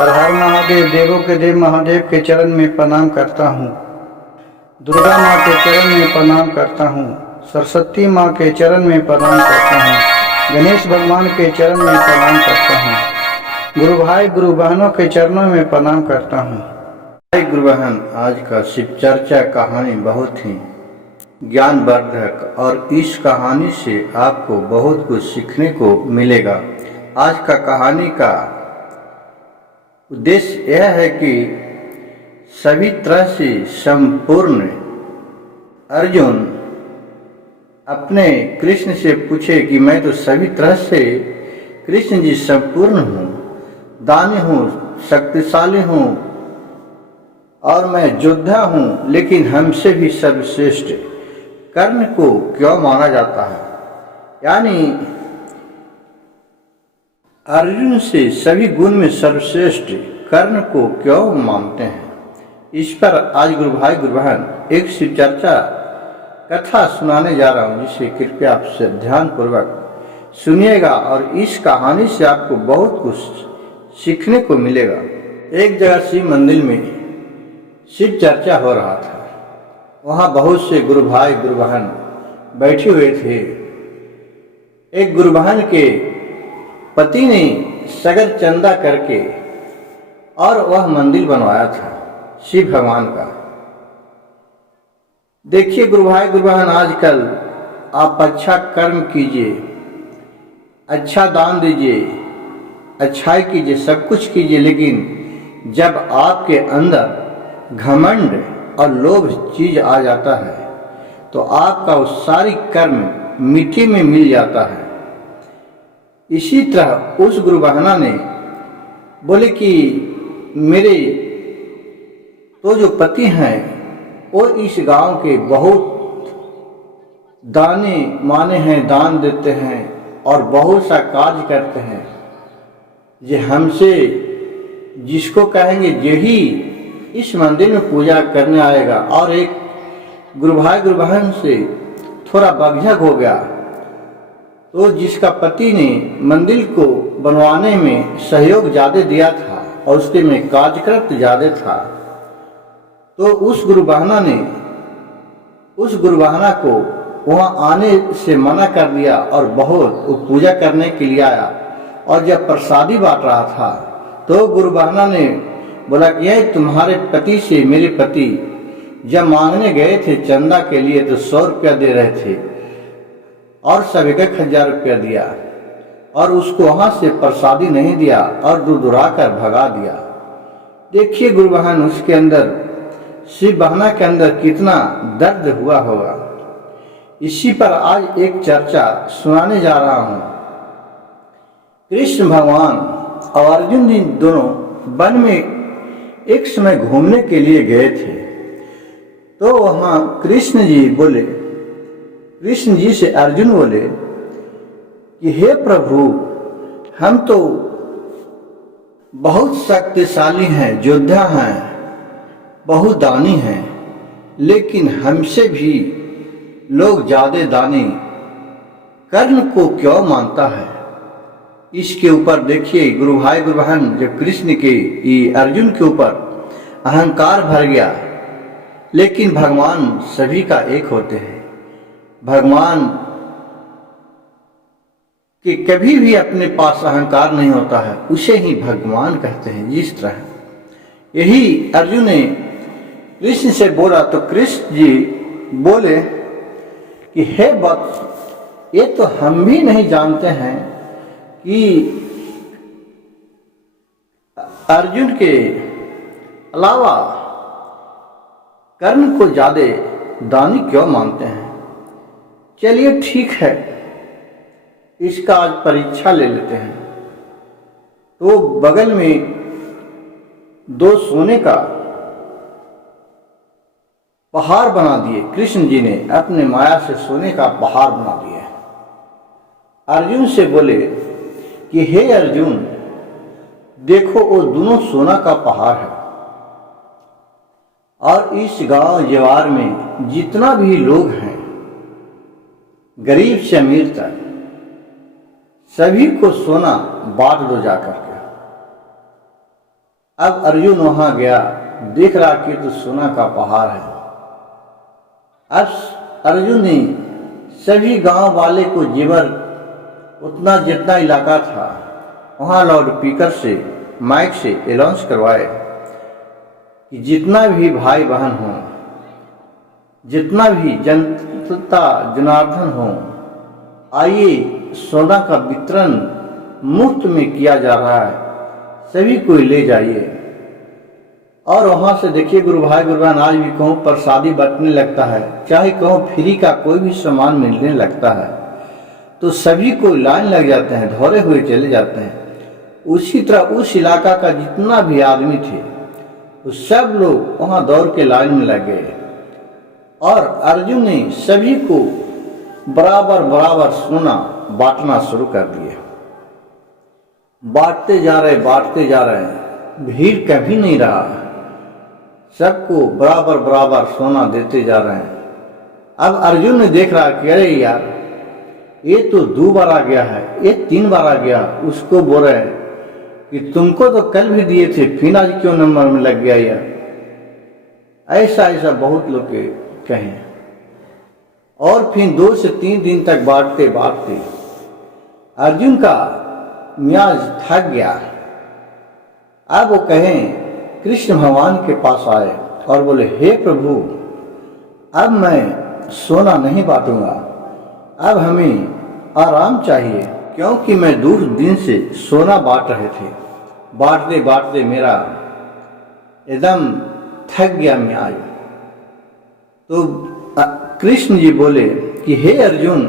हर हर महादेव, देवों के देव महादेव के चरण में प्रणाम करता हूँ। दुर्गा माँ के चरण में प्रणाम करता हूँ। सरस्वती माँ के चरण में प्रणाम करता हूँ। गणेश भगवान के चरण में प्रणाम करता हूँ। गुरु भाई गुरु बहनों के चरणों में प्रणाम करता हूँ। भाई गुरु बहन, आज का शिव चर्चा कहानी बहुत ही ज्ञानवर्धक और इस कहानी से आपको बहुत कुछ सीखने को मिलेगा। आज का कहानी का उद्देश्य यह है कि सभी तरह से संपूर्ण अर्जुन अपने कृष्ण से पूछे कि मैं तो सभी तरह से कृष्ण जी संपूर्ण हूँ, दानी हूँ, शक्तिशाली हूँ और मैं योद्धा हूँ, लेकिन हमसे भी सर्वश्रेष्ठ कर्ण को क्यों माना जाता है? यानी अर्जुन से सभी गुण में सर्वश्रेष्ठ कर्ण को क्यों मानते हैं? इस पर आज गुरु भाई गुरु बहन एक शिव चर्चा कथा सुनाने जा रहा हूँ, जिसे कृपया आपसे ध्यानपूर्वक सुनिएगा और इस कहानी से आपको बहुत कुछ सीखने को मिलेगा। एक जगह शिव मंदिर में शिव चर्चा हो रहा था। वहाँ बहुत से गुरु भाई गुरु बहन बैठे हुए थे। एक गुरु बहन के पति ने सगर चंदा करके और वह मंदिर बनवाया था शिव भगवान का। देखिए गुरु भाई गुरु बहन, आजकल आप अच्छा कर्म कीजिए, अच्छा दान दीजिए, अच्छाई कीजिए, सब कुछ कीजिए, लेकिन जब आपके अंदर घमंड और लोभ चीज आ जाता है तो आपका वो सारी कर्म मिट्टी में मिल जाता है। इसी तरह उस गुरु बहना ने बोले कि मेरे तो जो पति हैं वो इस गांव के बहुत दाने माने हैं, दान देते हैं और बहुत सा कार्य करते हैं। ये हमसे जिसको कहेंगे यही इस मंदिर में पूजा करने आएगा। और एक गुरु भाई गुरु बहन से थोड़ा बगझक हो गया, तो जिसका पति ने मंदिर को बनवाने में सहयोग ज़्यादा दिया था और उसके में कार्यक्रम ज़्यादा था, तो उस गुरु बहना ने उस गुरु बहना को वहाँ आने से मना कर दिया और बहुत वो पूजा करने के लिए आया। और जब प्रसादी बांट रहा था तो गुरु बहना ने बोला कि यह तुम्हारे पति से मेरे पति जब मांगने गए थे चंदा के लिए तो 100 रुपया दे रहे थे और सब 1000 रुपया दिया और उसको वहां से प्रसादी नहीं दिया और दुरा कर भगा दिया। देखिए गुरु बहन, उसके अंदर शिव बहना के अंदर कितना दर्द हुआ होगा। इसी पर आज एक चर्चा सुनाने जा रहा हूं। कृष्ण भगवान और अर्जुन जी दोनों वन में एक समय घूमने के लिए गए थे। तो वहां कृष्ण जी से अर्जुन बोले कि हे प्रभु, हम तो बहुत शक्तिशाली हैं, योद्धा हैं, बहुत दानी हैं, लेकिन हमसे भी लोग ज्यादा दानी कर्ण को क्यों मानता है? इसके ऊपर देखिए गुरु भाई गुरु बहन, जब कृष्ण के अर्जुन के ऊपर अहंकार भर गया, लेकिन भगवान सभी का एक होते हैं। भगवान के कभी भी अपने पास अहंकार नहीं होता है, उसे ही भगवान कहते हैं। जिस तरह यही अर्जुन ने कृष्ण से बोला तो कृष्ण जी बोले कि हे भक्त, ये तो हम भी नहीं जानते हैं कि अर्जुन के अलावा कर्ण को ज्यादा दानी क्यों मानते हैं। चलिए ठीक है, इसका आज परीक्षा ले लेते हैं। तो बगल में 2 सोने का पहाड़ बना दिए। कृष्ण जी ने अपने माया से सोने का पहाड़ बना दिया। अर्जुन से बोले कि हे अर्जुन, देखो वो दोनों सोना का पहाड़ है और इस गांव जवार में जितना भी लोग हैं, गरीब से अमीर तक, सभी को सोना बांट दो जाकर के। अब अर्जुन वहां गया, देख रहा कि तो सोना का पहाड़ है। अब अर्जुन ने सभी गांव वाले को जेवर, उतना जितना इलाका था, वहां लाउड स्पीकर से, माइक से अनाउंस करवाए कि जितना भी भाई बहन हो, जितना भी जनता जनार्दन हो, आइए सोना का वितरण मुफ्त में किया जा रहा है, सभी को ले जाइए। और वहां से देखिए गुरु भाई गुरु बहन, आज भी कहूँ प्रसादी बंटने लगता है, चाहे कहूँ फ्री का कोई भी सामान मिलने लगता है तो सभी को लाइन लग जाते हैं, दौड़े हुए चले जाते हैं। उसी तरह उस इलाका का जितना भी आदमी थे वो सब लोग वहां दौड़ के लाइन में लग गए और अर्जुन ने सभी को बराबर बराबर सोना बांटना शुरू कर दिया। बांटते जा रहे, भीड़ कभी नहीं रहा, सबको बराबर बराबर सोना देते जा रहे हैं। अब अर्जुन ने देख रहा कि अरे यार, ये तो 2 बार आ गया है, ये 3 बार आ गया। उसको बोल रहे हैं कि तुमको तो कल भी दिए थे, फिर आज क्यों नंबर में लग गया यार। ऐसा बहुत लोग के कहें। और फिर 2 से 3 दिन तक बांटते अर्जुन का मियाज थक गया। अब वो कहें कृष्ण भगवान के पास आए और बोले, हे प्रभु, अब मैं सोना नहीं बांटूंगा, अब हमें आराम चाहिए, क्योंकि मैं 2 दिन से सोना बांट रहे थे। बांटते मेरा एकदम थक गया मियाज। तो कृष्ण जी बोले कि हे अर्जुन,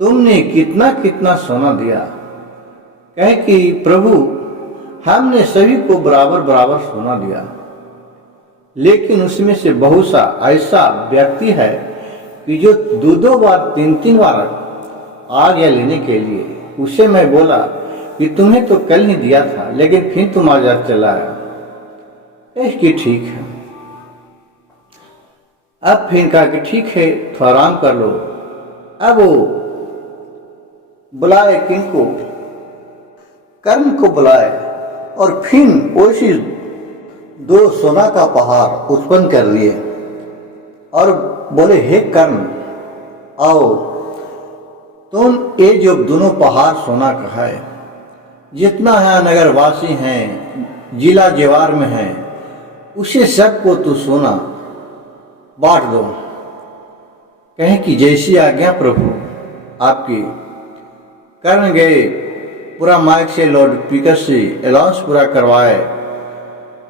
तुमने कितना कितना सोना दिया? कहे कि प्रभु, हमने सभी को बराबर बराबर सोना दिया, लेकिन उसमें से बहुत सा ऐसा व्यक्ति है कि जो 2 बार 3 बार आ गया लेने के लिए। उसे मैं बोला कि तुम्हें तो कल ही दिया था, लेकिन फिर तुम आज चला आया। इसकी ठीक है। अब फिर कहा कि ठीक है, तो आराम कर लो। अब वो बुलाए किनको? कर्ण को बुलाए और फिर वैसी 2 सोना का पहाड़ उत्पन्न कर लिए और बोले, हे कर्ण, आओ, तुम ये जो दोनों पहाड़ सोना का है, जितना है नगरवासी हैं, जिला जेवार में है, उसे सबको तू सोना बांट दो। कहे कि जैसी आज्ञा प्रभु आपकी। कर्ण गए, पूरा माइक से लाउड स्पीकर से अनाउंस पूरा करवाए,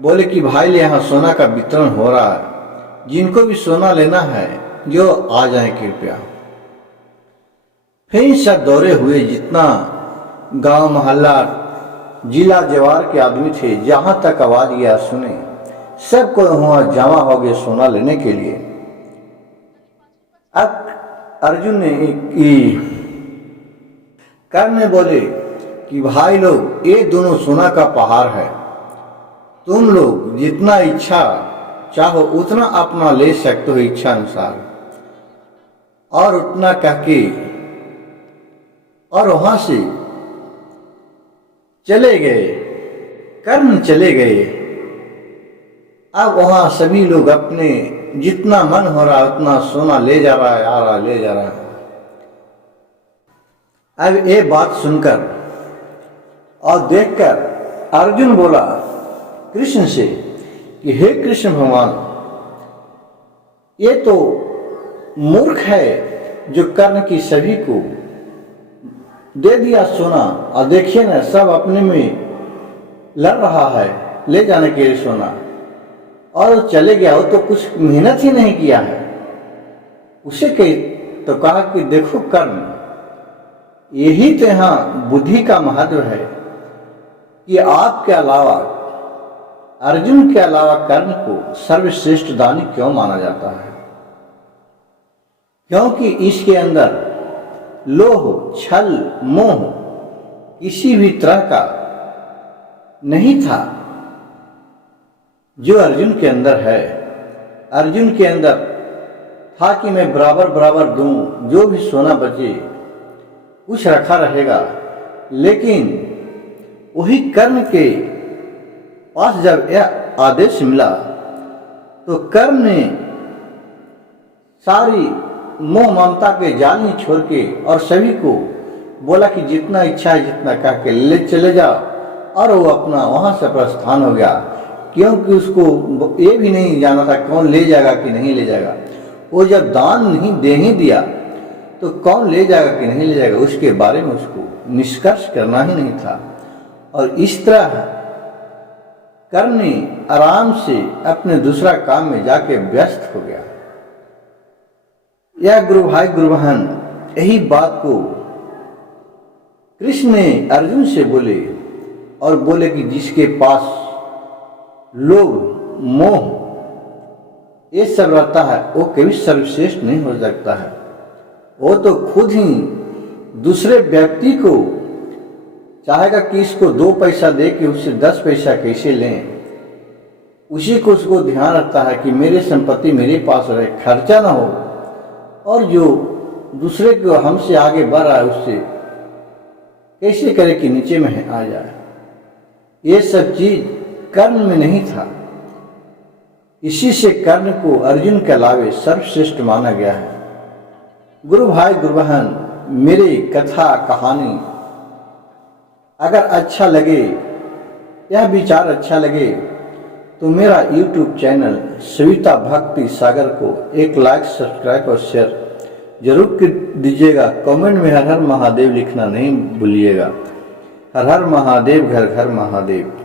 बोले कि भाई ले यहाँ सोना का वितरण हो रहा है, जिनको भी सोना लेना है जो आ जाए कृपया। फिर सब दौड़े हुए, जितना गांव मोहल्ला जिला जवार के आदमी थे, जहां तक आवाज गया सुने, सबको वहां जमा हो गए सोना लेने के लिए। अब अर्जुन ने कर्ण ने बोले कि भाई लोग, ये दोनों सोना का पहाड़ है, तुम लोग जितना इच्छा चाहो उतना अपना ले सकते हो इच्छा अनुसार। और उतना कह के और वहां से चले गए, कर्ण चले गए। अब वहां सभी लोग अपने जितना मन हो रहा है उतना सोना ले जा रहा है, आ रहा ले जा रहा है। अब ये बात सुनकर और देखकर अर्जुन बोला कृष्ण से कि हे कृष्ण भगवान, ये तो मूर्ख है जो कर्ण की सभी को दे दिया सोना, और देखिए ना सब अपने में लड़ रहा है ले जाने के लिए सोना, और चले गया। वो तो कुछ मेहनत ही नहीं किया है। उसे कही तो कहा कि देखो कर्ण, यही तो यहाँ बुद्धि का महत्व है कि आपके अलावा, अर्जुन के अलावा कर्ण को सर्वश्रेष्ठ दानी क्यों माना जाता है? क्योंकि इसके अंदर लोभ, छल, मोह किसी भी तरह का नहीं था जो अर्जुन के अंदर है। अर्जुन के अंदर था कि मैं बराबर बराबर दूं, जो भी सोना बचे कुछ रखा रहेगा। लेकिन वही कर्ण के पास जब यह आदेश मिला तो कर्ण ने सारी मोह ममता के जाल ही छोड़ के और सभी को बोला कि जितना इच्छा है जितना कह के ले चले जाओ, और वो अपना वहां से प्रस्थान हो गया, क्योंकि उसको ये भी नहीं जाना था कौन ले जाएगा कि नहीं ले जाएगा। वो जब दान नहीं दे ही दिया तो कौन ले जाएगा कि नहीं ले जाएगा उसके बारे में उसको निष्कर्ष करना ही नहीं था। और इस तरह कर्ण ने आराम से अपने दूसरा काम में जाके व्यस्त हो गया। यह गुरु भाई गुरु बहन यही बात को कृष्ण ने अर्जुन से बोले और बोले कि जिसके पास लोभ मोह ये सब रहता है वो कभी सर्वश्रेष्ठ नहीं हो सकता है। वो तो खुद ही दूसरे व्यक्ति को चाहेगा कि इसको 2 पैसा दे के उससे 10 पैसा कैसे लें, उसी को उसको ध्यान रखता है कि मेरे संपत्ति मेरे पास रहे, खर्चा ना हो, और जो दूसरे को हमसे आगे बढ़ रहा है उससे कैसे करे कि नीचे में आ जाए। ये सब चीज कर्ण में नहीं था। इसी से कर्ण को अर्जुन के अलावे सर्वश्रेष्ठ माना गया है। गुरु भाई गुरु बहन, मेरी कथा कहानी अगर अच्छा लगे, यह विचार अच्छा लगे तो मेरा YouTube चैनल सविता भक्ति सागर को एक लाइक सब्सक्राइब और शेयर जरूर कर दीजिएगा। कमेंट में हर हर महादेव लिखना नहीं भूलिएगा। हर हर महादेव, घर घर महादेव।